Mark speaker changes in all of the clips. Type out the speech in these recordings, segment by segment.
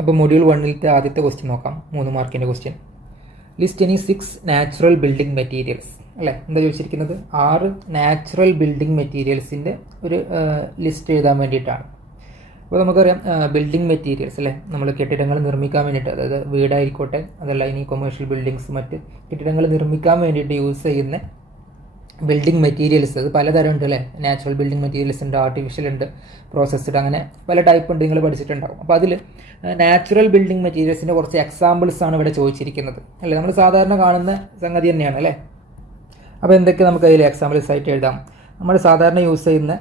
Speaker 1: അപ്പോൾ മൊഡ്യൂൾ വണ്ണിലത്തെ ആദ്യത്തെ ക്വസ്റ്റ്യൻ നോക്കാം. മൂന്ന് മാർക്കിന്റെ question list any six natural building materials അല്ലേ? എന്താ ചോദിച്ചിരിക്കുന്നത്? ആറ് നാച്ചുറൽ ബിൽഡിംഗ് മെറ്റീരിയൽസിന്റെ ഒരു ലിസ്റ്റ് എഴുതാൻ വേണ്ടിയിട്ടാണ്. അപ്പോൾ നമുക്കറിയാം ബിൽഡിംഗ് മെറ്റീരിയൽസ് അല്ലേ? നമ്മൾ കെട്ടിടങ്ങൾ നിർമ്മിക്കാൻ വേണ്ടിയിട്ട് അതായത് വീടായിക്കോട്ടെ അതല്ല ഇനി കൊമേഴ്ഷ്യൽ ബിൽഡിങ്സ് മറ്റ് കെട്ടിടങ്ങൾ നിർമ്മിക്കാൻ വേണ്ടിയിട്ട് യൂസ് ചെയ്യുന്ന ബിൽഡിംഗ് മെറ്റീരിയൽസ് അത് പലതരം ഉണ്ട് അല്ലേ നാച്ചുറൽ ബിൽഡിംഗ് മെറ്റീരിയൽസ് ഉണ്ട് ആർട്ടിഫിഷ്യൽ ഉണ്ട് പ്രോസസ്ഡ് അങ്ങനെ പല ടൈപ്പ് ഉണ്ട് നിങ്ങൾ പഠിച്ചിട്ടുണ്ടാകും അപ്പോൾ അതിൽ നാച്ചുറൽ ബിൽഡിംഗ് മെറ്റീരിയൽസിന്റെ കുറച്ച് എക്സാമ്പിൾസ് ആണ് ഇവിടെ ചോദിച്ചിരിക്കുന്നത്. അല്ലേ? നമ്മൾ സാധാരണ കാണുന്ന സംഗതി തന്നെയാണ് അല്ലേ? അപ്പോൾ എന്തൊക്കെ നമുക്ക് അതിൽ എക്സാമ്പിൾസ് ആയിട്ട് എഴുതാം? നമ്മൾ സാധാരണ യൂസ് ചെയ്യുന്ന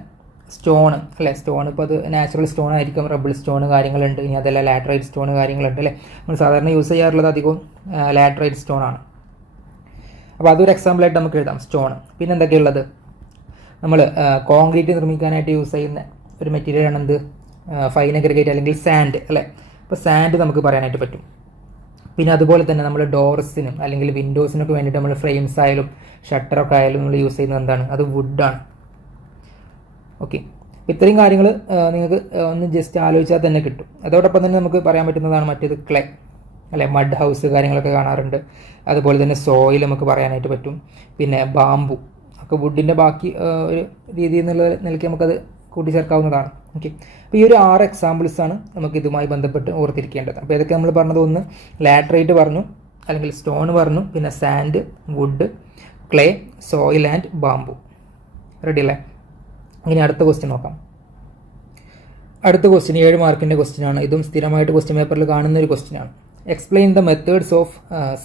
Speaker 1: സ്റ്റോൺ അല്ലേ? സ്റ്റോൺ ഇപ്പോൾ അത് നാച്ചുറൽ സ്റ്റോൺ ആയിരിക്കും റബ്ബിൾ സ്റ്റോൺ കാര്യങ്ങളുണ്ട് ഇനി അതല്ല ലാറ്ററൈറ്റ് സ്റ്റോൺ കാര്യങ്ങളുണ്ട് അല്ലേ? നമ്മൾ സാധാരണ യൂസ് ചെയ്യാറുള്ളത് അധികവും ലാറ്ററൈറ്റ് സ്റ്റോൺ ആണ്. അപ്പോൾ അതൊരു എക്സാമ്പിൾ ആയിട്ട് നമുക്ക് എഴുതാം. സ്റ്റോൺ പിന്നെ എന്തൊക്കെയുള്ളത്? നമ്മൾ കോൺക്രീറ്റ് നിർമ്മിക്കാനായിട്ട് യൂസ് ചെയ്യുന്ന ഒരു മെറ്റീരിയൽ ആണ് എന്ത്? ഫൈൻ അഗ്രിഗേറ്റ് അല്ലെങ്കിൽ സാൻഡ് അല്ലേ? അപ്പോൾ സാൻഡ് നമുക്ക് പറയാനായിട്ട് പറ്റും. പിന്നെ അതുപോലെ തന്നെ നമ്മൾ ഡോർസിനും അല്ലെങ്കിൽ വിൻഡോസിനൊക്കെ വേണ്ടിയിട്ട് നമ്മൾ ഫ്രെയിംസ് ആയാലും ഷട്ടറൊക്കെ ആയാലും നമ്മൾ യൂസ് ചെയ്യുന്നത് എന്താണ്? അത് വുഡാണ് ഓക്കെ ഇത്രയും കാര്യങ്ങൾ നിങ്ങൾക്ക് ഒന്ന് ജസ്റ്റ് ആലോചിച്ചാൽ തന്നെ കിട്ടും. അതോടൊപ്പം തന്നെ നമുക്ക് പറയാൻ പറ്റുന്നതാണ് മറ്റേത് ക്ലേ അല്ലെ മഡ് ഹൗസ് കാര്യങ്ങളൊക്കെ കാണാറുണ്ട്. അതുപോലെ തന്നെ സോയിൽ നമുക്ക് പറയാനായിട്ട് പറ്റും. പിന്നെ ബാമ്പു ഒക്കെ വുഡിന്റെ ബാക്കി ഒരു രീതി എന്നുള്ള നിലയ്ക്ക് നമുക്കത് കൂട്ടിച്ചേർക്കാവുന്നതാണ്. ഓക്കെ അപ്പോൾ ഈ ഒരു ആറ് എക്സാമ്പിൾസ് ആണ് നമുക്ക് ഇതുമായി ബന്ധപ്പെട്ട് ഓർത്തിരിക്കേണ്ടത്. അപ്പോൾ ഇതൊക്കെ നമ്മൾ പറഞ്ഞത്? ഒന്ന് ലാറ്ററൈറ്റ് പറഞ്ഞു അല്ലെങ്കിൽ സ്റ്റോൺ പറഞ്ഞു പിന്നെ sand wood clay soil and bamboo ready അല്ലേ? ഇനി അടുത്ത ക്വസ്റ്റ്യൻ നോക്കാം. അടുത്ത ക്വസ്റ്റ്യൻ ഏഴ് മാർക്കിന്റെ ക്വസ്റ്റ്യൻ ആണ്. ഇതും സ്ഥിരമായിട്ട് ക്വസ്റ്റ്യൻ പേപ്പറിൽ കാണുന്ന ഒരു ക്വസ്റ്റ്യൻ ആണ്. Explain the methods of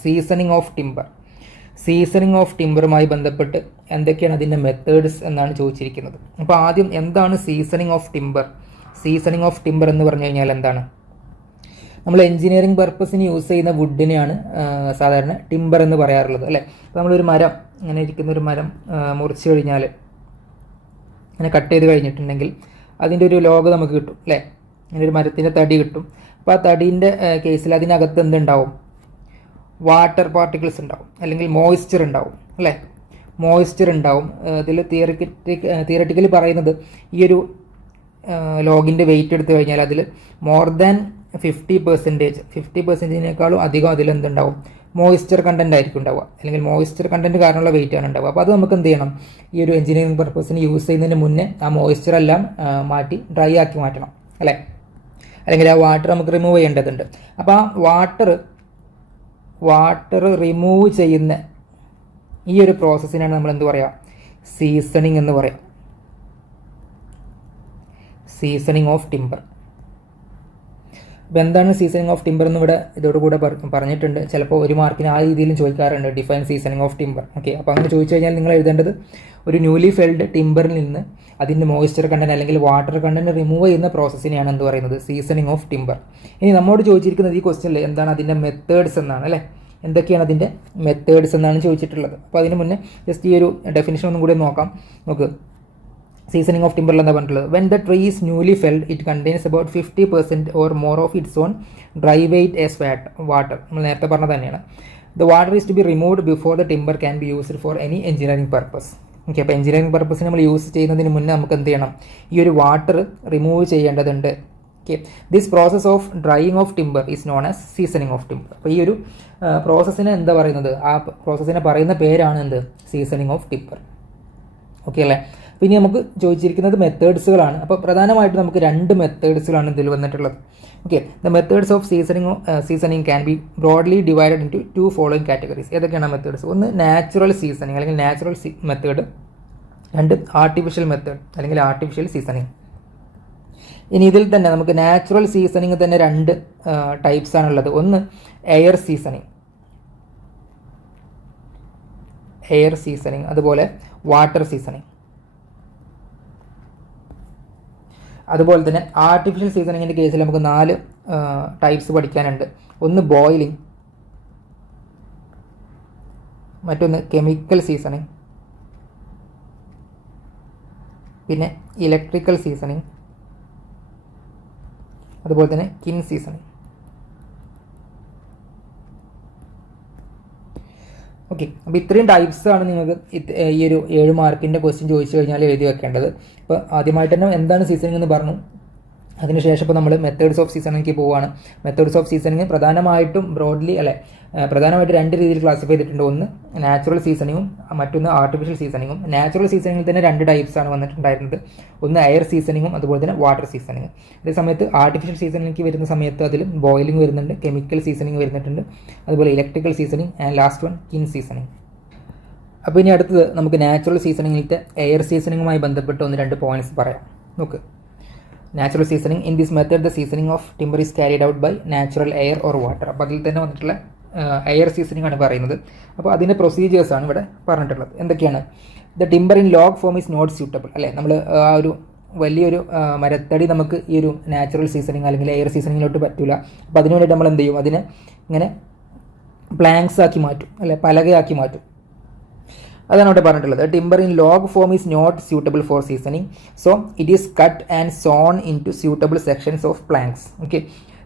Speaker 1: seasoning of timber seasoning of ടിമ്പറുമായി ബന്ധപ്പെട്ട് എന്തൊക്കെയാണ് അതിന്റെ മെത്തേഡ്സ് എന്നാണ് ചോദിച്ചിരിക്കുന്നത്. അപ്പോൾ ആദ്യം എന്താണ് seasoning of timber seasoning of timber എന്ന് പറഞ്ഞു കഴിഞ്ഞാൽ എന്താണ്? നമ്മൾ എഞ്ചിനീയറിംഗ് പർപ്പസിന് യൂസ് ചെയ്യുന്ന വുഡിനെയാണ് സാധാരണ ടിമ്പർ എന്ന് പറയാറുള്ളത് അല്ലേ? അപ്പോൾ നമ്മളൊരു മരം ഇങ്ങനെ ഇരിക്കുന്ന ഒരു മരം മുറിച്ചു കഴിഞ്ഞാൽ ഇങ്ങനെ കട്ട് ചെയ്ത് കഴിഞ്ഞിട്ടുണ്ടെങ്കിൽ അതിന്റെ ഒരു ലോഗ് നമുക്ക് കിട്ടും അല്ലേ? ഇങ്ങനെ ഒരു മരത്തിന്റെ തടി കിട്ടും. അപ്പോൾ ആ തടീന്റെ കേസിൽ അതിനകത്ത് എന്തുണ്ടാവും? വാട്ടർ പാർട്ടിക്കിൾസ് ഉണ്ടാവും. അല്ലെങ്കിൽ മോയ്സ്ചർ ഉണ്ടാവും അല്ലേ? മോയ്സ്ചർ ഉണ്ടാവും. ഇതിൽ തിയറിക്കറ്റി തിയററ്റിക്കലി പറയുന്നത് ഈ ഒരു ലോഗിന്റെ വെയിറ്റ് എടുത്തു കഴിഞ്ഞാൽ അതിൽ more than fifty percentage fifty പെർസെന്റേജിനേക്കാളും അധികം അതിൽ എന്തുണ്ടാവും? മോയ്സ്ചർ കണ്ടന്റ് ആയിരിക്കും ഉണ്ടാവുക. അല്ലെങ്കിൽ മോയ്സ്ചർ കണ്ടന്റ് കാരണമുള്ള വെയിറ്റ് ആണ് ഉണ്ടാവുക. അപ്പോൾ അത് നമുക്ക് എന്ത് ചെയ്യണം? ഈ ഒരു എഞ്ചിനീയറിംഗ് പർപ്പസിന് യൂസ് ചെയ്യുന്നതിന് മുന്നേ ആ മോയ്സ്ചർ എല്ലാം മാറ്റി ഡ്രൈ ആക്കി മാറ്റണം അല്ലേ? അല്ലെങ്കിൽ ആ വാട്ടർ നമുക്ക് റിമൂവ് ചെയ്യേണ്ടതുണ്ട്. അപ്പോൾ ആ വാട്ടർ വാട്ടർ റിമൂവ് ചെയ്യുന്ന ഈ ഒരു പ്രോസസ്സിനാണ് നമ്മൾ എന്ത് പറയുക സീസണിങ് എന്ന് പറയാം. സീസണിങ് ഓഫ് ടിമ്പർ അപ്പോൾ എന്താണ് സീസണിങ് ഓഫ് ടിമ്പർ എന്ന് ഇവിടെ ഇതോടുകൂടെ പറഞ്ഞിട്ടുണ്ട്. ചിലപ്പോൾ ഒരു മാർക്കിന് ആ രീതിയിലും ചോദിക്കാറുണ്ട് define seasoning of timber okay അപ്പോൾ അങ്ങനെ ചോദിച്ചു കഴിഞ്ഞാൽ നിങ്ങൾ എഴുതേണ്ടത് ഒരു ന്യൂലി ഫെൽഡ് ടിമ്പറിൽ നിന്ന് അതിന്റെ മോയ്സ്ചർ കണ്ടൻ അല്ലെങ്കിൽ വാട്ടർ കണ്ടൻ റിമൂവ് ചെയ്യുന്ന പ്രോസസ്സിനെയാണ് എന്ത് പറയുന്നത്? സീസണിങ് ഓഫ് ടിമ്പർ ഇനി നമ്മോട് ചോദിച്ചിരിക്കുന്നത് ഈ ക്വസ്റ്റ്യനിൽ എന്താണ് അതിന്റെ മെത്തേഡ്സ് എന്നാണ് അല്ലേ? എന്തൊക്കെയാണ് അതിന്റെ മെത്തേഡ്സ് എന്നാണ് ചോദിച്ചിട്ടുള്ളത്? അപ്പോൾ അതിന് മുന്നേ ജസ്റ്റ് ഈ ഒരു ഡെഫിനിഷൻ ഒന്നും കൂടി നോക്കാം. നോക്ക്. സീസണിങ് ഓഫ് ടിമ്പറിൽ എന്താ പറഞ്ഞിട്ടുള്ളത്. When the tree is newly felled it contains about fifty percent or more of its own dry weight as what water നമ്മൾ നേരത്തെ പറഞ്ഞത് തന്നെയാണ്. The water is to be removed before the timber can be used for any engineering purpose okay അപ്പോൾ engineering പർപ്പസിന് നമ്മൾ use ചെയ്യുന്നതിന് മുന്നേ നമുക്ക് എന്ത് ചെയ്യണം? ഈ ഒരു വാട്ടർ റിമൂവ് ചെയ്യേണ്ടതുണ്ട്. Okay this process of drying of timber is known as seasoning of timber അപ്പോൾ ഈ ഒരു പ്രോസസ്സിന് എന്താ പറയുന്നത്? ആ പ്രോസസ്സിനെ പറയുന്ന പേരാണ് എന്ത്? സീസണിങ് ഓഫ് ടിമ്പർ ഓക്കെ അല്ലേ? പിന്നെ നമുക്ക് ചോദിച്ചിരിക്കുന്നത് മെത്തേഡ്സുകളാണ് അപ്പോൾ പ്രധാനമായിട്ട് നമുക്ക് രണ്ട് മെത്തേഡ്സുകളാണ് ഇതിൽ വന്നിട്ടുള്ളത്. Okay the methods of seasoning seasoning can be broadly divided into two following categories ഏതൊക്കെയാണ് മെത്തേഡ്സ് ഒന്ന് നാച്ചുറൽ സീസണിങ് അല്ലെങ്കിൽ നാച്ചുറൽ മെത്തേഡ് രണ്ട് ആർട്ടിഫിഷ്യൽ മെത്തേഡ് അല്ലെങ്കിൽ ആർട്ടിഫിഷ്യൽ സീസണിങ് ഇനി ഇതിൽ തന്നെ നമുക്ക് നാച്ചുറൽ സീസണിങ് തന്നെ രണ്ട് ടൈപ്സ് ആണുള്ളത്. ഒന്ന് എയർ സീസണിങ് എയർ സീസണിങ് അതുപോലെ വാട്ടർ സീസണിങ് അതുപോലെ തന്നെ ആർട്ടിഫിഷ്യൽ സീസണിങ്ങിന്റെ കേസിൽ നമുക്ക് നാല് ടൈപ്സ് പഠിക്കാനുണ്ട്. ഒന്ന് ബോയിലിംഗ് മറ്റൊന്ന് കെമിക്കൽ സീസണിങ് പിന്നെ ഇലക്ട്രിക്കൽ സീസണിങ് അതുപോലെ തന്നെ കിൻ സീസണിങ് ഓക്കെ അപ്പോൾ ഇത്രയും ടൈപ്സ് ആണ് നിങ്ങൾക്ക് ഈ ഒരു ഏഴ് മാർക്കിന്റെ ക്വസ്റ്റ്യൻ ചോദിച്ചു കഴിഞ്ഞാൽ എഴുതി വെക്കേണ്ടത്. അപ്പോൾ ആദ്യമായിട്ട് തന്നെ എന്താണ് സീസണിംഗ് എന്ന് പറഞ്ഞു. അതിനുശേഷം ഇപ്പോൾ നമ്മൾ മെത്തേഡ്സ് ഓഫ് സീസണിലേക്ക് പോവുകയാണ് മെത്തേഡ്സ് ഓഫ് സീസണിങ് പ്രധാനമായിട്ടും ബ്രോഡ്ലി അല്ലെ പ്രധാനമായിട്ട് രണ്ട് രീതിയിൽ ക്ലാസിഫൈ ചെയ്തിട്ടുണ്ട്. ഒന്ന് നാച്ചുറൽ സീസണിങ്ങും മറ്റൊന്ന് ആർട്ടിഫിഷ്യൽ സീസണിങ്ങും നാച്ചുറൽ സീസണിങ്ങിൽ തന്നെ രണ്ട് ടൈപ്സ് ആണ് വന്നിട്ടുണ്ടായിരുന്നത്. ഒന്ന് എയർ സീസണിങ്ങും അതുപോലെ തന്നെ വാട്ടർ സീസണിങ്ങും അതേ സമയത്ത് ആർട്ടിഫിഷ്യൽ സീസണിലേക്ക് വരുന്ന സമയത്ത് അതിൽ ബോയിലിംഗ് വരുന്നുണ്ട് കെമിക്കൽ സീസണിങ് വരുന്നിട്ടുണ്ട്. അതുപോലെ electrical seasoning and last one kiln seasoning അപ്പോൾ ഇനി അടുത്തത് നമുക്ക് നാച്ചുറൽ സീസണിങ്ങിലത്തെ എയർ സീസണിങ്ങുമായി ബന്ധപ്പെട്ട് ഒന്ന് രണ്ട് പോയിന്റ്സ് പറയാം. നോക്ക്. Natural seasoning in this method the seasoning of timber is carried out by natural air or water അപ്പോൾ അതിൽ തന്നെ വന്നിട്ടുള്ള എയർ സീസണിംഗ് ആണ് പറയുന്നത്. അപ്പോൾ അതിന്റെ പ്രൊസീജിയേഴ്സ് ആണ് ഇവിടെ പറഞ്ഞിട്ടുള്ളത്. എന്തൊക്കെയാണ്? The timber in log form is not suitable അല്ലേ? നമ്മൾ ആ ഒരു വലിയൊരു മരത്തടി നമുക്ക് ഈ ഒരു നാച്ചുറൽ സീസണിങ് അല്ലെങ്കിൽ എയർ സീസണിങ്ങിലോട്ട് പറ്റില്ല അപ്പോൾ അതിനുവേണ്ടിയിട്ട് നമ്മൾ എന്ത് ചെയ്യും? അതിനെ ഇങ്ങനെ പ്ലാങ്ക്സ് ആക്കി മാറ്റും. അല്ലെ? പലകയാക്കി മാറ്റും. അതാണ് അവിടെ പറഞ്ഞിട്ടുള്ളത്. Timber in log form is not suitable for seasoning so it is cut and sawn into suitable sections of planks okay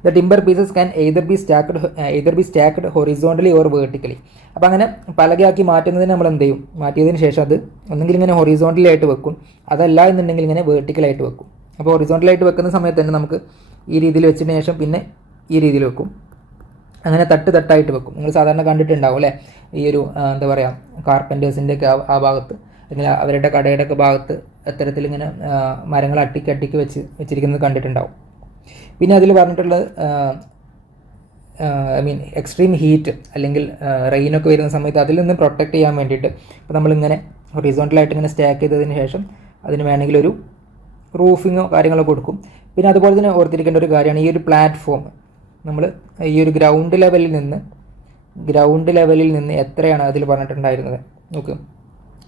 Speaker 1: the timber pieces can either be stacked either be stacked horizontally or vertically അപ്പോൾ അങ്ങനെ പലകയാക്കി മാറ്റുന്നതിന് നമ്മൾ എന്ത് ചെയ്യും? മാറ്റിയതിന് ശേഷം അത് ഒന്നെങ്കിൽ ഇങ്ങനെ ഹൊറിസോണ്ടലി ആയിട്ട് വെക്കും. അതല്ല എന്നുണ്ടെങ്കിൽ ഇങ്ങനെ വേർട്ടിക്കലായിട്ട് വെക്കും. അപ്പോൾ ഹൊറിസോണ്ടലായിട്ട് വെക്കുന്ന സമയത്ത് തന്നെ നമുക്ക് ഈ രീതിയിൽ വെച്ചതിന് ശേഷം പിന്നെ ഈ രീതിയിൽ വെക്കും. അങ്ങനെ തട്ട് തട്ടായിട്ട് വെക്കും. നിങ്ങൾ സാധാരണ കണ്ടിട്ടുണ്ടാവും അല്ലേ? ഈ ഒരു എന്താ പറയുക കാർപ്പന്റേഴ്സിന്റെ ഒക്കെ ആ- ഭാഗത്ത് അല്ലെങ്കിൽ അവരുടെ കടയുടെ ഒക്കെ ഭാഗത്ത് അത്തരത്തിൽ ഇങ്ങനെ മരങ്ങൾ അട്ടിക്ക് അട്ടിക്ക് വെച്ച് വെച്ചിരിക്കുന്നത് കണ്ടിട്ടുണ്ടാവും. പിന്നെ അതിൽ പറഞ്ഞിട്ടുള്ളത് ഐ മീൻ എക്സ്ട്രീം ഹീറ്റ് അല്ലെങ്കിൽ റെയിനൊക്കെ വരുന്ന സമയത്ത് അതിൽ നിന്ന് പ്രൊട്ടക്റ്റ് ചെയ്യാൻ വേണ്ടിയിട്ട് ഇപ്പോൾ നമ്മളിങ്ങനെ ഹൊറിസോണ്ടലായിട്ട് ഇങ്ങനെ സ്റ്റാക്ക് ചെയ്തതിന് ശേഷം അതിന് വേണമെങ്കിൽ ഒരു റൂഫിങ്ങോ കാര്യങ്ങളോ കൊടുക്കും. പിന്നെ അതുപോലെ തന്നെ ഓർത്തിരിക്കേണ്ട ഒരു കാര്യമാണ് ഈ ഒരു പ്ലാറ്റ്ഫോം നമ്മൾ ഈ ഒരു ഗ്രൗണ്ട് ലെവലിൽ നിന്ന് ഗ്രൗണ്ട് ലെവലിൽ നിന്ന് എത്രയാണ് അതിൽ പറഞ്ഞിട്ടുണ്ടായിരുന്നത്? നോക്ക്.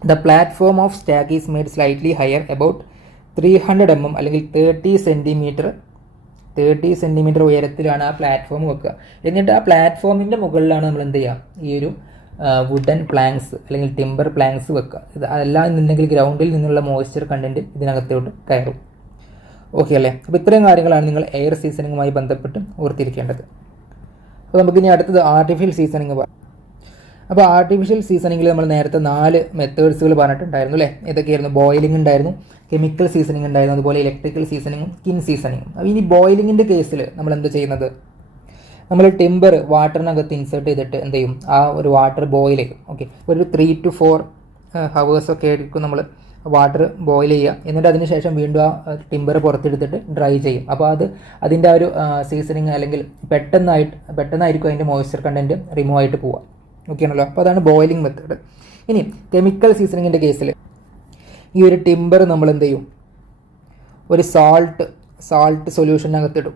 Speaker 1: The platform of stack is made slightly higher about three hundred m m അല്ലെങ്കിൽ തേർട്ടി സെന്റിമീറ്റർ തേർട്ടി സെന്റിമീറ്റർ ഉയരത്തിലാണ് ആ പ്ലാറ്റ്ഫോം വെക്കുക. എന്നിട്ട് ആ പ്ലാറ്റ്ഫോമിന്റെ മുകളിലാണ് നമ്മൾ എന്ത് ചെയ്യുക? ഈ ഒരു വുഡൻ പ്ലാങ്ക്സ് അല്ലെങ്കിൽ ടിമ്പർ പ്ലാങ്ക്സ് വെക്കുക. ഇത് എന്നുണ്ടെങ്കിൽ ഗ്രൗണ്ടിൽ നിന്നുള്ള മോയ്സ്ചർ കണ്ടന്റ് ഇതിനകത്തോട്ട് കയറും. ഓക്കെ അല്ലേ? അപ്പോൾ ഇത്രയും കാര്യങ്ങളാണ് നിങ്ങൾ എയർ സീസണിങ്ങുമായി ബന്ധപ്പെട്ട് ഓർത്തിരിക്കേണ്ടത്. അപ്പോൾ നമുക്ക് ഇനി അടുത്തത് ആർട്ടിഫിഷ്യൽ സീസണിങ് പറയാം. അപ്പോൾ ആർട്ടിഫിഷ്യൽ സീസണിങ്ങിൽ നമ്മൾ നേരത്തെ നാല് മെത്തേഡ്സുകൾ പറഞ്ഞിട്ടുണ്ടായിരുന്നു അല്ലേ? ഏതൊക്കെയായിരുന്നു ബോയിലിംഗ് ഉണ്ടായിരുന്നു കെമിക്കൽ സീസണിങ് ഉണ്ടായിരുന്നു അതുപോലെ ഇലക്ട്രിക്കൽ സീസണിങ്ങും കിൻ സീസണിങ്ങും അപ്പോൾ ഇനി ബോയിലിങ്ങിന്റെ കേസിൽ നമ്മൾ എന്ത് ചെയ്യുന്നത്? നമ്മൾ ടിമ്പർ വാട്ടറിനകത്ത് ഇൻസേർട്ട് ചെയ്തിട്ട് എന്ത് ചെയ്യും? ആ ഒരു വാട്ടർ ബോയിൽ ചെയ്യും. ഓക്കെ ഒരു ത്രീ ടു ഫോർ ഹവേഴ്സ് ഒക്കെ ആയിരിക്കും നമ്മൾ വാട്ടർ ബോയിൽ ചെയ്യുക. എന്നിട്ട് അതിന് ശേഷം വീണ്ടും ആ ടിമ്പർ പുറത്തെടുത്തിട്ട് ഡ്രൈ ചെയ്യും. അപ്പോൾ അത് അതിന്റെ ആ ഒരു സീസണിങ് അല്ലെങ്കിൽ പെട്ടെന്നായിട്ട് പെട്ടെന്നായിരിക്കും അതിന്റെ മോയ്സ്ചർ കണ്ടന്റ് റിമൂവ് ആയിട്ട് പോവുക. ഓക്കെ ആണല്ലോ? അപ്പോൾ അതാണ് ബോയിലിംഗ് മെത്തേഡ് ഇനി കെമിക്കൽ സീസണിങ്ങിന്റെ കേസിൽ ഈ ഒരു ടിമ്പർ നമ്മൾ എന്ത് ചെയ്യും? ഒരു സാൾട്ട് സാൾട്ട് സൊല്യൂഷനകത്തിടും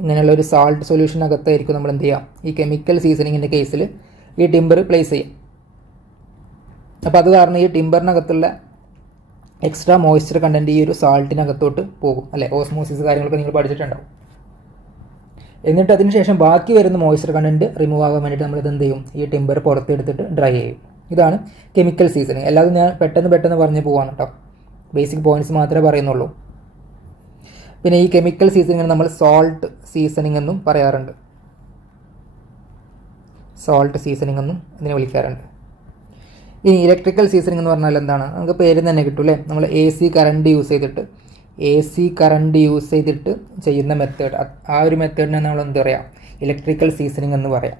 Speaker 1: ഇങ്ങനെയുള്ള ഒരു സാൾട്ട് സൊല്യൂഷനകത്തായിരിക്കും നമ്മൾ എന്ത് ചെയ്യുക? ഈ കെമിക്കൽ സീസണിങ്ങിന്റെ കേസിൽ ഈ ടിമ്പർ പ്ലേസ് ചെയ്യും അപ്പോൾ അത് കാരണം ഈ ടിമ്പറിനകത്തുള്ള എക്സ്ട്രാ മോയ്സ്ചർ കണ്ടന്റ് ഈ ഒരു സാൾട്ടിനകത്തോട്ട് പോകും അല്ലേ? ഓസ്മോസിസ് കാര്യങ്ങളൊക്കെ നിങ്ങൾ പഠിച്ചിട്ടുണ്ടാവും. എന്നിട്ട് അതിനുശേഷം ബാക്കി വരുന്ന മോയ്സ്ചർ കണ്ടന്റ് റിമൂവ് ആകാൻ വേണ്ടിയിട്ട് നമ്മൾ ഇത് എന്ത് ചെയ്യും? ഈ ടിമ്പർ പുറത്തെടുത്തിട്ട് ഡ്രൈ ചെയ്യും. ഇതാണ് കെമിക്കൽ സീസണിങ് അല്ലാതെ ഞാൻ പെട്ടെന്ന് പെട്ടെന്ന് പറഞ്ഞ് പോവാണ് കേട്ടോ. ബേസിക് പോയിന്റ്സ് മാത്രമേ പറയുന്നുള്ളൂ. പിന്നെ ഈ കെമിക്കൽ സീസണിങ്ങിന് നമ്മൾ സോൾട്ട് സീസണിങ് എന്നും പറയാറുണ്ട്. സോൾട്ട് സീസണിങ് എന്നും ഇതിനെ വിളിക്കാറുണ്ട്. ഇനി ഇലക്ട്രിക്കൽ സീസണിംഗ് എന്ന് പറഞ്ഞാൽ എന്താണ്? നമുക്ക് പേര് തന്നെ കിട്ടും അല്ലേ? നമ്മൾ എ സി കറണ്ട് യൂസ് ചെയ്തിട്ട് എ സി കറണ്ട് യൂസ് ചെയ്തിട്ട് ചെയ്യുന്ന മെത്തേഡ് ആ ഒരു മെത്തേഡിനെ നമ്മൾ എന്ത് പറയാം? ഇലക്ട്രിക്കൽ സീസണിംഗ് എന്ന് പറയാം.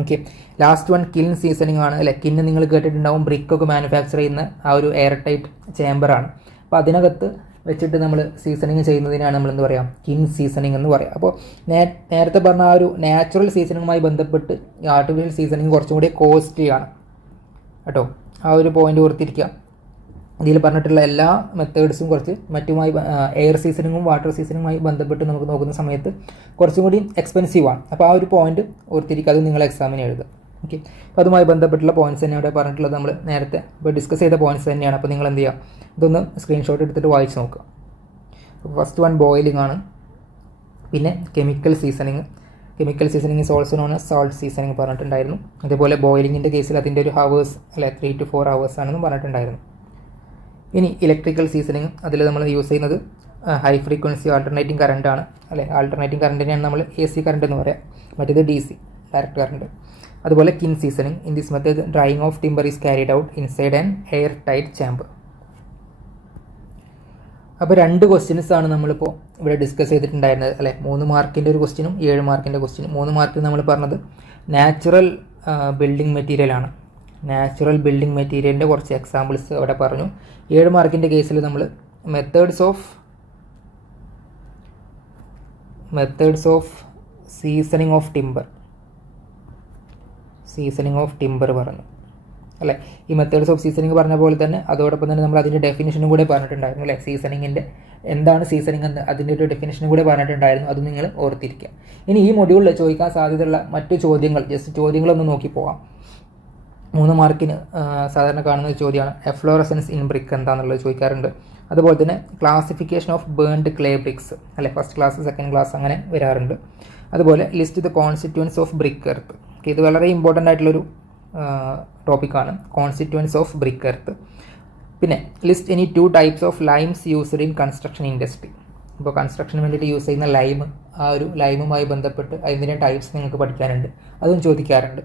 Speaker 1: Okay last one kiln seasoning ആണ്. അല്ലെ? കിന്ന് നിങ്ങൾ കേട്ടിട്ടുണ്ടാവും. ബ്രിക്കൊക്കെ മാനുഫാക്ചർ ചെയ്യുന്ന ആ ഒരു എയർ ടൈറ്റ് ചേമ്പറാണ് അപ്പോൾ അതിനകത്ത് വെച്ചിട്ട് നമ്മൾ സീസണിങ് ചെയ്യുന്നതിനാണ് നമ്മൾ എന്ത് പറയാം? കിൻ സീസണിങ് എന്ന് പറയാം. അപ്പോൾ നേരത്തെ പറഞ്ഞ ആ ഒരു നാച്ചുറൽ സീസണിങ്ങുമായി ബന്ധപ്പെട്ട് ആർട്ടിഫിഷ്യൽ സീസണിങ് കുറച്ചും കൂടി കോസ്റ്റ്ലിയാണ് കേട്ടോ. ആ ഒരു പോയിന്റ് ഓർത്തിരിക്കുക ഇതിൽ പറഞ്ഞിട്ടുള്ള എല്ലാ മെത്തേഡ്സും കുറച്ച് മറ്റുമായി എയർ സീസണിങ്ങും വാട്ടർ സീസണിങ്ങുമായി ബന്ധപ്പെട്ട് നമുക്ക് നോക്കുന്ന സമയത്ത് കുറച്ചും കൂടി എക്സ്പെൻസീവ് ആണ്. അപ്പോൾ ആ ഒരു പോയിന്റ് ഓർത്തിരിക്കുക അത് നിങ്ങൾ എക്സാമിന് എഴുതുക. ഓക്കെ അപ്പോൾ അതുമായി ബന്ധപ്പെട്ടുള്ള പോയിന്റ്സ് തന്നെ ഇവിടെ പറഞ്ഞിട്ടുള്ളത് നമ്മൾ നേരത്തെ ഇപ്പോൾ ഡിസ്കസ് ചെയ്ത പോയിന്റ്സ് തന്നെയാണ്. അപ്പോൾ നിങ്ങൾ എന്ത് ചെയ്യുക ഇതൊന്ന് സ്ക്രീൻഷോട്ട് എടുത്തിട്ട് വായിച്ച് നോക്കുക. ഫസ്റ്റ് വൺ ബോയിലിംഗ് ആണ്. പിന്നെ chemical seasoning chemical seasoning is also known salt seasoning പറഞ്ഞിട്ടുണ്ടായിരുന്നു. അതേപോലെ ബോയിലിങ്ങിന്റെ കേസിൽ അതിന്റെ ഒരു ഹവേഴ്സ് അല്ലെ ത്രീ ടു ഫോർ ഹവേഴ്സ് ആണെന്നും പറഞ്ഞിട്ടുണ്ടായിരുന്നു. ഇനി ഇലക്ട്രിക്കൽ സീസണിങ് അതിൽ നമ്മൾ യൂസ് ചെയ്യുന്നത് ഹൈ ഫ്രീക്വൻസി ആൾട്ടർനേറ്റിംഗ് കറണ്ട് ആണ്. അല്ലെ ആൾട്ടർനേറ്റിംഗ് കറണ്ടിനെയാണ് നമ്മൾ എ സി കറണ്ട് എന്ന് പറയാം. മറ്റേത് ഡി സി ഡയറക്റ്റ് കറണ്ട് അതുപോലെ kiln seasoning in this method drying of timber is carried out inside and air tight chamber അപ്പോൾ രണ്ട് ക്വസ്റ്റ്യൻസ് ആണ് നമ്മളിപ്പോൾ ഇവിടെ ഡിസ്കസ് ചെയ്തിട്ടുണ്ടായിരുന്നത് അല്ലേ? മൂന്ന് മാർക്കിന്റെ ഒരു ക്വസ്റ്റ്യനും ഏഴ് മാർക്കിന്റെ ക്വസ്റ്റ്യനും മൂന്ന് മാർക്കിന് നമ്മൾ പറഞ്ഞത് നാച്ചുറൽ ബിൽഡിംഗ് മെറ്റീരിയലാണ് നാച്ചുറൽ ബിൽഡിംഗ് മെറ്റീരിയലിന്റെ കുറച്ച് എക്സാമ്പിൾസ് അവിടെ പറഞ്ഞു. ഏഴ് മാർക്കിന്റെ കേസിൽ നമ്മൾ methods of methods of seasoning of timber seasoning of timber പറഞ്ഞു. അല്ലേ? ഈ മെത്തേഡ്സ് ഓഫ് സീസണിങ് പറഞ്ഞ പോലെ തന്നെ അതോടൊപ്പം തന്നെ നമ്മൾ അതിന്റെ ഡെഫിനേഷനും കൂടെ പറഞ്ഞിട്ടുണ്ടായിരുന്നു അല്ലേ? സീസണിങ്ങിന്റെ എന്താണ് സീസണിങ് എന്ന് അതിന്റെ ഒരു ഡെഫിനേഷനും കൂടെ പറഞ്ഞിട്ടുണ്ടായിരുന്നു. അത് നിങ്ങൾ ഓർത്തിരിക്കുക. ഇനി ഈ മൊഡ്യൂളിൽ ചോദിക്കാൻ സാധ്യതയുള്ള മറ്റു ചോദ്യങ്ങൾ ജസ്റ്റ് ചോദ്യങ്ങളൊന്ന് നോക്കി പോവാം. മൂന്ന് മാർക്കിന് സാധാരണ കാണുന്ന ഒരു ചോദ്യമാണ്. എഫ്ലോറസൻസ് ഇൻ ബ്രിക്ക് എന്താണെന്നുള്ളത് ചോദിക്കാറുണ്ട്. അതുപോലെ തന്നെ classification of burned clay bricks അല്ലെ? ഫസ്റ്റ് ക്ലാസ് സെക്കൻഡ് ക്ലാസ് അങ്ങനെ വരാറുണ്ട്. അതുപോലെ list the constituents of brick earth ഇത് വളരെ ഇമ്പോർട്ടന്റ് ആയിട്ടുള്ളൊരു ടോപ്പിക്കാണ് കോൺസ്റ്റിറ്റുവൻസ് ഓഫ് ബ്രിക്ക് എർത്ത് പിന്നെ list any two types of limes used in construction industry ഇപ്പോൾ കൺസ്ട്രക്ഷന് വേണ്ടിയിട്ട് യൂസ് ചെയ്യുന്ന ലൈം ആ ഒരു ലൈമുമായി ബന്ധപ്പെട്ട് അതിന്റെ ടൈപ്സ് നിങ്ങൾക്ക് പഠിക്കാനുണ്ട്? അതും ചോദിക്കാറുണ്ട്.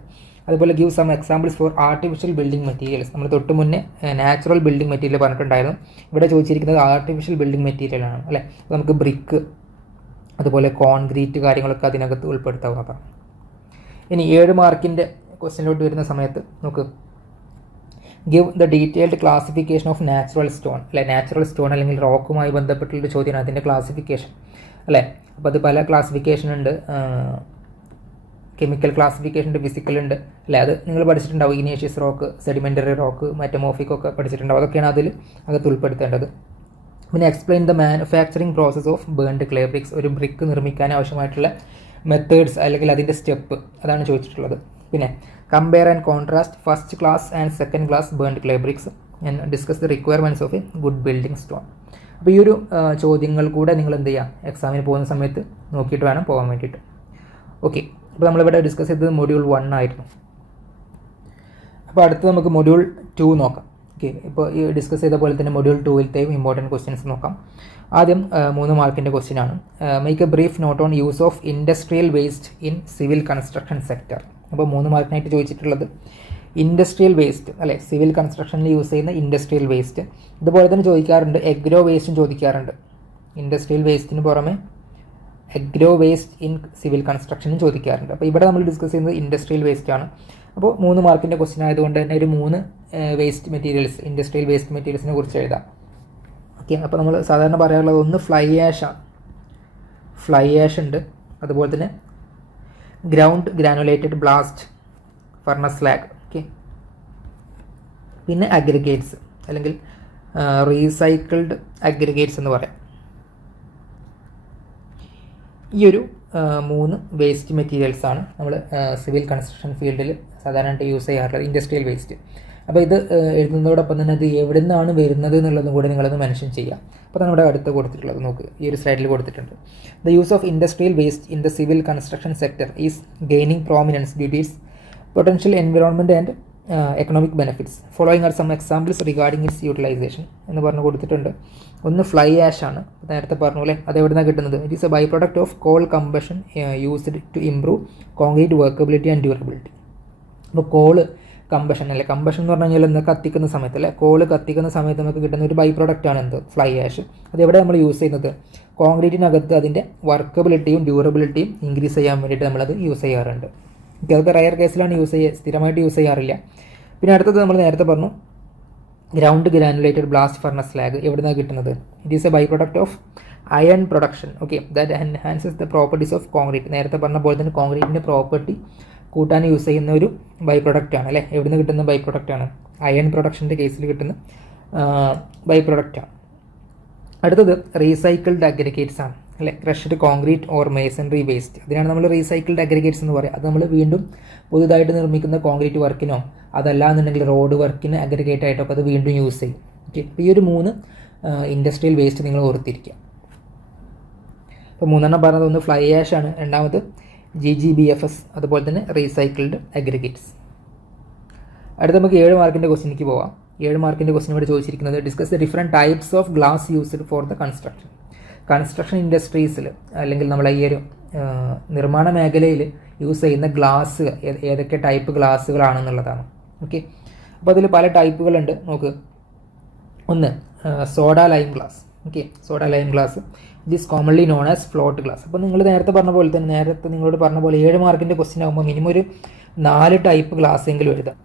Speaker 1: അതുപോലെ give some examples for artificial building materials നമ്മൾ തൊട്ട് മുന്നേ നാച്ചുറൽ ബിൽഡിംഗ് മെറ്റീരിയൽ പറഞ്ഞിട്ടുണ്ടായിരുന്നു. ഇവിടെ ചോദിച്ചിരിക്കുന്നത് ആർട്ടിഫിഷ്യൽ ബിൽഡിംഗ് മെറ്റീരിയലാണ് അല്ലേ? നമുക്ക് ബ്രിക്ക് അതുപോലെ കോൺക്രീറ്റ് കാര്യങ്ങളൊക്കെ അതിനകത്ത് ഉൾപ്പെടുത്താവുന്നതാണ്. ഇനി ഏഴ് മാർക്കിന്റെ ക്വസ്റ്റ്യനിലോട്ട് വരുന്ന സമയത്ത് നോക്ക്. Give the detailed classification of natural stone അല്ലെ? നാച്ചുറൽ സ്റ്റോൺ അല്ലെങ്കിൽ റോക്കുമായി ബന്ധപ്പെട്ടുള്ള ചോദ്യമാണ് അതിന്റെ ക്ലാസിഫിക്കേഷൻ അല്ലേ? അപ്പോൾ അത് പല ക്ലാസിഫിക്കേഷൻ ഉണ്ട്. കെമിക്കൽ ക്ലാസിഫിക്കേഷൻ ഉണ്ട് ഫിസിക്കൽ ഉണ്ട്. അല്ലേ? അത് നിങ്ങൾ പഠിച്ചിട്ടുണ്ടാവും. Igneous rock sedimentary rock metamorphic ഒക്കെ പഠിച്ചിട്ടുണ്ടാവും. അതൊക്കെയാണ് അതിൽ അകത്ത് ഉൾപ്പെടുത്തേണ്ടത്. പിന്നെ explain the manufacturing process of burned clay bricks ഒരു ബ്രിക്ക് നിർമ്മിക്കാൻ ആവശ്യമായിട്ടുള്ള മെത്തേഡ്സ് അല്ലെങ്കിൽ അതിന്റെ സ്റ്റെപ്പ് അതാണ് ചോദിച്ചിട്ടുള്ളത്. പിന്നെ compare and contrast first class and second class burned clay bricks and discuss the requirements of a good building stone അപ്പോൾ ഈ ഒരു ചോദ്യങ്ങൾ കൂടെ നിങ്ങൾ എന്ത് ചെയ്യുക എക്സാമിന് പോകുന്ന സമയത്ത് നോക്കിയിട്ട് വേണം പോകാൻ വേണ്ടിയിട്ട്. ഓക്കെ അപ്പോൾ നമ്മളിവിടെ ഡിസ്കസ് ചെയ്തത് മൊഡ്യൂൾ വൺ ആയിരുന്നു. അപ്പോൾ അടുത്ത് നമുക്ക് മൊഡ്യൂൾ ടു നോക്കാം. ഓക്കെ ഇപ്പോൾ ഈ ഡിസ്കസ് ചെയ്ത പോലെ തന്നെ മൊഡ്യൂൾ ടൂവിലത്തെയും ഇമ്പോർട്ടന്റ് ക്വസ്റ്റ്യൻസ് നോക്കാം. ആദ്യം മൂന്ന് മാർക്കിന്റെ ക്വസ്റ്റ്യൻ ആണ്. Make a brief note on use of industrial waste in civil construction sector അപ്പോൾ മൂന്ന് മാർക്കിനായിട്ട് ചോദിച്ചിട്ടുള്ളത്. ഇൻഡസ്ട്രിയൽ വേസ്റ്റ് അല്ലെ? സിവിൽ കൺസ്ട്രക്ഷനിൽ യൂസ് ചെയ്യുന്ന ഇൻഡസ്ട്രിയൽ വേസ്റ്റ് ഇതുപോലെ തന്നെ ചോദിക്കാറുണ്ട്. എഗ്രോ വേസ്റ്റും ചോദിക്കാറുണ്ട്. ഇൻഡസ്ട്രിയൽ വേസ്റ്റിന് പുറമെ എഗ്രോ വേസ്റ്റ് ഇൻ സിവിൽ കൺസ്ട്രക്ഷനും ചോദിക്കാറുണ്ട്. അപ്പോൾ ഇവിടെ നമ്മൾ ഡിസ്കസ് ചെയ്യുന്നത് ഇൻഡസ്ട്രിയൽ വേസ്റ്റ് ആണ്. അപ്പോൾ മൂന്ന് മാർക്കിന്റെ ക്വസ്റ്റ്യൻ ആയതുകൊണ്ട് തന്നെ ഒരു മൂന്ന് വേസ്റ്റ് മെറ്റീരിയൽസ് ഇൻഡസ്ട്രിയൽ വേസ്റ്റ് മെറ്റീരിയൽസിനെ കുറിച്ച് എഴുതാം. ഓക്കെ അപ്പോൾ നമ്മൾ സാധാരണ പറയാറുള്ളത് ഒന്ന് ഫ്ലൈ ആഷ് ആണ്. ഫ്ലൈ ആഷ് ഉണ്ട്. അതുപോലെ തന്നെ ground granulated blast furnace slag okay പിന്നെ അഗ്രിഗേറ്റ്സ് അല്ലെങ്കിൽ റീസൈക്കിൾഡ് അഗ്രിഗേറ്റ്സ് എന്ന് പറയാം. ഈ ഒരു മൂന്ന് വേസ്റ്റ് മെറ്റീരിയൽസാണ് നമ്മൾ സിവിൽ കൺസ്ട്രക്ഷൻ ഫീൽഡിൽ സാധാരണയായിട്ട് യൂസ് ചെയ്യാറുള്ളത് ഇൻഡസ്ട്രിയൽ വേസ്റ്റ് അപ്പോൾ ഇത് എഴുതുന്നതോടൊപ്പം തന്നെ അത് എവിടെ നിന്നാണ് വരുന്നത് എന്നുള്ളതും കൂടി നിങ്ങളൊന്ന് മെൻഷൻ ചെയ്യാം. അപ്പോൾ നമ്മുടെ അടുത്ത് കൊടുത്തിട്ടുള്ളത് നോക്ക്. ഈ ഒരു സ്ലൈഡിൽ കൊടുത്തിട്ടുണ്ട്. The use of industrial waste in the civil construction sector is gaining prominence due its potential environment and economic benefits following are some examples regarding its utilization എന്ന് പറഞ്ഞ് കൊടുത്തിട്ടുണ്ട്. ഒന്ന് ഫ്ലൈ ആഷ് ആണ്. നേരത്തെ പറഞ്ഞ പോലെ അത് എവിടെ നിന്നാണ് കിട്ടുന്നത്? It is a by product of coal combustion used to improve concrete workability and durability അപ്പോൾ കോൾ കമ്പഷൻ അല്ലെ? കമ്പഷൻ എന്ന് പറഞ്ഞു കഴിഞ്ഞാൽ എന്താ? കത്തിക്കുന്ന സമയത്ത് അല്ലെ? കോൾ കത്തിക്കുന്ന സമയത്ത് നമുക്ക് കിട്ടുന്ന ഒരു ബൈ ആണ് എന്ത്? ഫ്ലൈ ആഷ് അത് എവിടെ നമ്മൾ യൂസ് ചെയ്യുന്നത്? കോൺക്രീറ്റിനകത്ത് അതിന്റെ വർക്കബിലിറ്റിയും ഡ്യൂറബിലിറ്റിയും ഇൻക്രീസ് ചെയ്യാൻ വേണ്ടിയിട്ട് നമ്മളത് യൂസ് ചെയ്യാറുണ്ട്. അത് റയർ കേസിലാണ് യൂസ് ചെയ്യുക സ്ഥിരമായിട്ട് യൂസ് ചെയ്യാറില്ല. പിന്നെ അടുത്തത് നമ്മൾ നേരത്തെ പറഞ്ഞു ground granulated blast furnace slag എവിടെ നിന്നാണ് കിട്ടുന്നത്? It is a by product of iron production okay that enhances the properties of concrete നേരത്തെ പറഞ്ഞ പോലെ തന്നെ കോൺക്രീറ്റിന്റെ പ്രോപ്പർട്ടി കൂട്ടാൻ യൂസ് ചെയ്യുന്ന ഒരു ബൈ പ്രൊഡക്റ്റ് ആണ് അല്ലേ? എവിടുന്ന് കിട്ടുന്ന ബൈ പ്രൊഡക്റ്റ് ആണ് അയൺ പ്രൊഡക്ഷന്റെ കേസിൽ കിട്ടുന്ന ബൈ പ്രൊഡക്റ്റ് ആണ്. അടുത്തത് റീസൈക്കിൾഡ് അഗ്രിഗേറ്റ്സ് ആണ് അല്ലെ? Crushed concrete or masonry waste അതിനാണ് നമ്മൾ റീസൈക്കിൾഡ് അഗ്രിഗേറ്റ്സ് എന്ന് പറയുക അത് നമ്മൾ വീണ്ടും പുതുതായിട്ട് നിർമ്മിക്കുന്ന കോൺക്രീറ്റ് വർക്കിനോ അതല്ല എന്നുണ്ടെങ്കിൽ റോഡ് വർക്കിന് അഗ്രിഗേറ്റ് ആയിട്ടൊക്കെ അത് വീണ്ടും യൂസ് ചെയ്യും. ഓക്കെ അപ്പോൾ ഈ ഒരു മൂന്ന് ഇൻഡസ്ട്രിയൽ വേസ്റ്റ് നിങ്ങൾ ഓർത്തിരിക്കുക. അപ്പോൾ മൂന്നെണ്ണം പറഞ്ഞത് ഒന്ന് ഫ്ലൈ ആഷ് ആണ്. രണ്ടാമത് G G B F S അതുപോലെ തന്നെ റീസൈക്കിൾഡ് അഗ്രിഗേറ്റ്സ് അടുത്ത നമുക്ക് ഏഴ് മാർക്കിന്റെ ക്വസ്റ്റിനിക്ക് പോവാം. ഏഴ് മാർക്കിന്റെ ക്വസ്റ്റിൻ ഇവിടെ ചോദിച്ചിരിക്കുന്നത് discuss the different types of glass used for the construction construction ഇൻഡസ്ട്രീസിൽ അല്ലെങ്കിൽ നമ്മൾ ഈ ഒരു നിർമ്മാണ മേഖലയിൽ യൂസ് ചെയ്യുന്ന ഗ്ലാസ് ഏതൊക്കെ ടൈപ്പ് ഗ്ലാസ്സുകളാണെന്നുള്ളതാണ് ഓക്കെ അപ്പോൾ അതിൽ പല ടൈപ്പുകളുണ്ട് നോക്ക്. ഒന്ന് soda lime glass okay soda lime glass is commonly known as float glass അപ്പോൾ നിങ്ങൾ നേരത്തെ പറഞ്ഞ പോലെ തന്നെ നേരത്തെ നിങ്ങളോട് പറഞ്ഞ പോലെ ഏഴ് മാർക്കിന്റെ ക്വസ്റ്റ്യൻ ആകുമ്പോൾ മിനിമം ഒരു നാല് ടൈപ്പ് ഗ്ലാസ് എങ്കിലും എഴുതാം.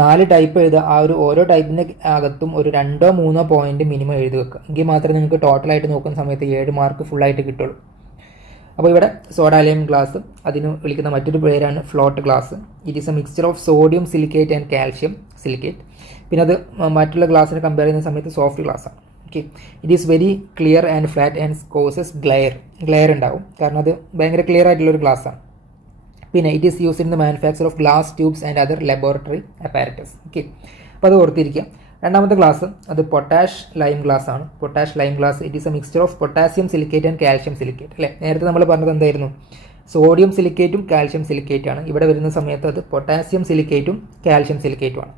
Speaker 1: നാല് ടൈപ്പ് എഴുതുക ആ ഒരു ഓരോ ടൈപ്പിന്റെ അകത്തും ഒരു രണ്ടോ മൂന്നോ പോയിന്റ് മിനിമം എഴുതി വെക്കുക. എങ്കിൽ മാത്രമേ നിങ്ങൾക്ക് ടോട്ടലായിട്ട് നോക്കുന്ന സമയത്ത് ഏഴ് മാർക്ക് ഫുള്ളായിട്ട് കിട്ടുള്ളൂ. അപ്പോൾ ഇവിടെ സോഡാലിയം ഗ്ലാസ് അതിന് വിളിക്കുന്ന മറ്റൊരു പേരാണ് float glass it is a mixture of sodium silicate and calcium silicate പിന്നെ അത് മറ്റുള്ള ഗ്ലാസ്സിനെ കമ്പയർ ചെയ്യുന്ന സമയത്ത് സോഫ്റ്റ് ഗ്ലാസ് ആണ്. Okay it is very clear and flat and causes glare glare ഉണ്ടാവും. കാരണം അത് ഭയങ്കര ക്ലിയർ ആയിട്ടുള്ള ഒരു ഗ്ലാസ് ആണ്. പിന്നെ it is use in the manufacture of glass tubes and other laboratory apparatus okay അപ്പോൾ അത് ഓർത്തിരിക്കുക. രണ്ടാമത്തെ ഗ്ലാസ് അത് പൊട്ടാഷ് ലൈം ഗ്ലാസ് ആണ്. Potash lime glass it is a mixture of potassium silicate and calcium silicate അല്ലേ? നേരത്തെ നമ്മൾ പറഞ്ഞത് എന്തായിരുന്നു? സോഡിയം സിലിക്കേറ്റും കാൽഷ്യം സിലിക്കേറ്റും ആണ്. ഇവിടെ വരുന്ന സമയത്ത് അത് പൊട്ടാസ്യം സിലിക്കേറ്റും കാൽഷ്യം സിലിക്കേറ്റും ആണ്.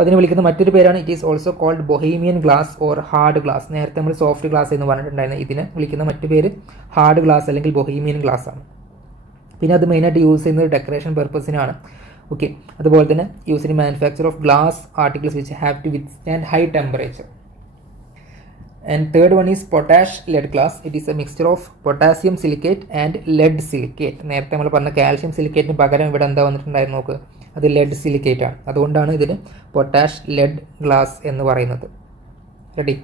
Speaker 1: അപ്പോൾ അതിന് വിളിക്കുന്ന മറ്റൊരു പേരാണ്. It is also called Bohemian glass or hard glass നേരത്തെ നമ്മൾ സോഫ്റ്റ് ഗ്ലാസ് എന്ന് പറഞ്ഞിട്ടുണ്ടായിരുന്നു. ഇതിനെ വിളിക്കുന്ന മറ്റു പേര് ഹാർഡ് ഗ്ലാസ് അല്ലെങ്കിൽ ബൊഹീമിയൻ ഗ്ലാസ് ആണ്. പിന്നെ അത് മെയിനായിട്ട് യൂസ് ചെയ്യുന്നത് ഡെക്കറേഷൻ പെർപ്പസിനാണ് ഓക്കെ അതുപോലെ തന്നെ use in manufacture of glass articles which have to withstand high temperature and third one is potash lead glass it is a mixture of potassium silicate and lead silicate നേരത്തെ നമ്മൾ പറഞ്ഞ calcium സിലിക്കേറ്റിന് പകരം ഇവിടെ എന്താ വന്നിട്ടുണ്ടായിരുന്നു നോക്ക്. അത് ലെഡ് സിലിക്കേറ്റ് ആണ്. അതുകൊണ്ടാണ് ഇതിന് പൊട്ടാഷ് ലെഡ് ഗ്ലാസ് എന്ന് പറയുന്നത്. Ready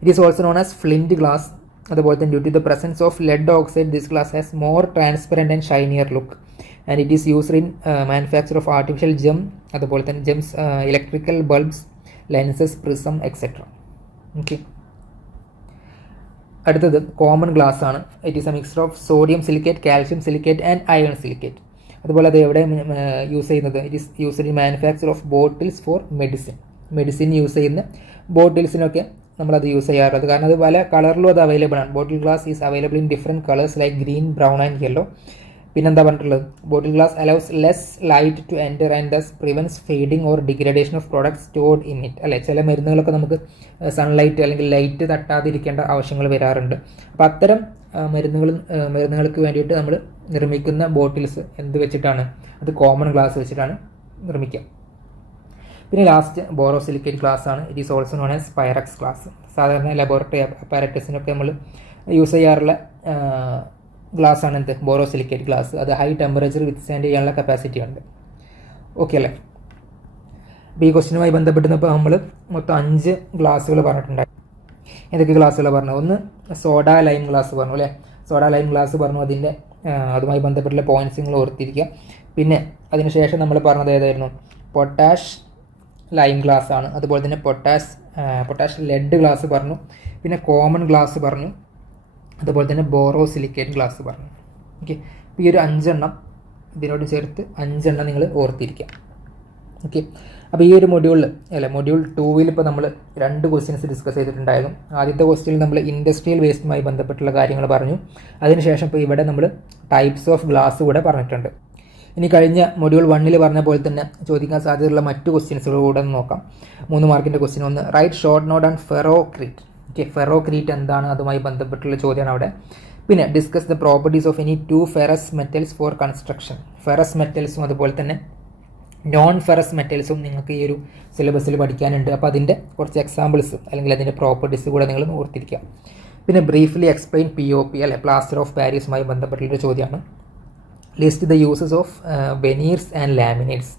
Speaker 1: it is also known as flint glass അതുപോലെ തന്നെ due to the presence of lead oxide this glass has more transparent and shinier look and it is used in manufacture of artificial gem അതുപോലെ തന്നെ gems electrical bulbs lenses prism etcetera okay അടുത്തത് common glass ആണ്. It is a mixture of sodium silicate calcium silicate and iron silicate അതുപോലെ അത് എവിടെ use ചെയ്യുന്നത്? It is used in manufacture of bottles for medicine medicine use ചെയ്യുന്ന ബോട്ടിൽസിനൊക്കെ നമ്മളത് use ചെയ്യാറുള്ളത് കാരണം അത് പല കളറിലും അത് അവൈലബിൾ ആണ്. Bottle glass is available in different colours like green brown and yellow പിന്നെന്താ പറഞ്ഞിട്ടുള്ളത്? Bottle glass allows less light to enter and thus prevents fading or degradation of product stored in it അല്ലെ? ചില മരുന്നുകളൊക്കെ നമുക്ക് sunlight അല്ലെങ്കിൽ light തട്ടാതിരിക്കേണ്ട ആവശ്യങ്ങൾ വരാറുണ്ട്. അപ്പോൾ അത്തരം മരുന്നുകൾ മരുന്നുകൾക്ക് വേണ്ടിയിട്ട് നമ്മൾ നിർമ്മിക്കുന്ന ബോട്ടിൽസ് എന്ത് വെച്ചിട്ടാണ്? അത് കോമൺ ഗ്ലാസ് വെച്ചിട്ടാണ് നിർമ്മിക്കുക. പിന്നെ ലാസ്റ്റ് ബോറോസിലിക്കേറ്റ് ഗ്ലാസ് ആണ്. It is also known as Pyrex glass സാധാരണ ലബോറട്ടറി അപ്പാരറ്റസിനൊക്കെ നമ്മൾ യൂസ് ചെയ്യാറുള്ള ഗ്ലാസ് ആണ് എന്ത്? ബോറോസിലിക്കേറ്റ് ഗ്ലാസ് അത് ഹൈ ടെമ്പറേച്ചർ വിത്ത് സ്റ്റാൻഡ് ചെയ്യാനുള്ള കപ്പാസിറ്റി ഉണ്ട്. ഓക്കെ അല്ലേ? അപ്പോൾ ഈ ക്വസ്റ്റിനുമായി ബന്ധപ്പെട്ടിരുന്നപ്പോൾ നമ്മൾ മൊത്തം അഞ്ച് ഗ്ലാസ്സുകൾ പറഞ്ഞിട്ടുണ്ടായി ഏതൊക്കെ ഗ്ലാസ്സുകളാണ് പറഞ്ഞു ഒന്ന് സോഡ ലൈം ഗ്ലാസ് പറഞ്ഞു അല്ലേ? സോഡ ലൈം ഗ്ലാസ് പറഞ്ഞു അതിന്റെ അതുമായി ബന്ധപ്പെട്ടുള്ള പോയിന്റ്സ് നിങ്ങൾ ഓർത്തിരിക്കുക. പിന്നെ അതിനുശേഷം നമ്മൾ പറഞ്ഞത് ഏതായിരുന്നു? പൊട്ടാഷ് ലൈം ഗ്ലാസ് ആണ്. അതുപോലെ തന്നെ പൊട്ടാഷ് പൊട്ടാഷ് ലെഡ് ഗ്ലാസ് പറഞ്ഞു. പിന്നെ കോമൺ ഗ്ലാസ് പറഞ്ഞു. അതുപോലെ തന്നെ ബോറോ സിലിക്കേറ്റ് ഗ്ലാസ് പറഞ്ഞു ഓക്കെ ഈ ഒരു അഞ്ചെണ്ണം ഇതിനോട് ചേർത്ത് അഞ്ചെണ്ണം നിങ്ങൾ ഓർത്തിരിക്കുക. ഓക്കെ അപ്പോൾ ഈ ഒരു മൊഡ്യൂളിൽ അല്ല മൊഡ്യൂൾ ടൂവിൽ ഇപ്പോൾ നമ്മൾ രണ്ട് ക്വസ്റ്റ്യൻസ് ഡിസ്കസ് ചെയ്തിട്ടുണ്ടായിരുന്നു. ആദ്യത്തെ ക്വസ്റ്റ്യനിൽ നമ്മൾ ഇൻഡസ്ട്രിയൽ വേസ്റ്റുമായി ബന്ധപ്പെട്ടുള്ള കാര്യങ്ങൾ പറഞ്ഞു. അതിനുശേഷം ഇപ്പോൾ ഇവിടെ നമ്മൾ ടൈപ്സ് ഓഫ് ഗ്ലാസ് കൂടെ പറഞ്ഞിട്ടുണ്ട്. ഇനി കഴിഞ്ഞ മൊഡ്യൂൾ വണ്ണിൽ പറഞ്ഞ പോലെ തന്നെ ചോദിക്കാൻ സാധ്യതയുള്ള മറ്റു ക്വസ്റ്റ്യൻസുകൾ കൂടെ ഒന്ന് നോക്കാം. മൂന്ന് മാർക്കിന്റെ ക്വസ്റ്റ്യൻ ഒന്ന് write short note and ferrocrete okay ferrocrete എന്താണ്? അതുമായി ബന്ധപ്പെട്ടുള്ള ചോദ്യമാണ് അവിടെ. പിന്നെ discuss the properties of any two ferrous metals for construction ferrous മെറ്റൽസും അതുപോലെ തന്നെ നോൺ ഫെറസ് മെറ്റൽസും നിങ്ങൾക്ക് ഈ ഒരു സിലബസിൽ പഠിക്കാനുണ്ട്. അപ്പോൾ അതിന്റെ കുറച്ച് എക്സാമ്പിൾസ് അല്ലെങ്കിൽ അതിന്റെ പ്രോപ്പർട്ടീസ് കൂടെ നിങ്ങൾ ഓർത്തിരിക്കുക. പിന്നെ briefly explain P O P അല്ലെ പ്ലാസ്റ്റർ ഓഫ് പാരീസുമായി ബന്ധപ്പെട്ടുള്ളൊരു ചോദ്യമാണ്. List the uses of veneers and laminates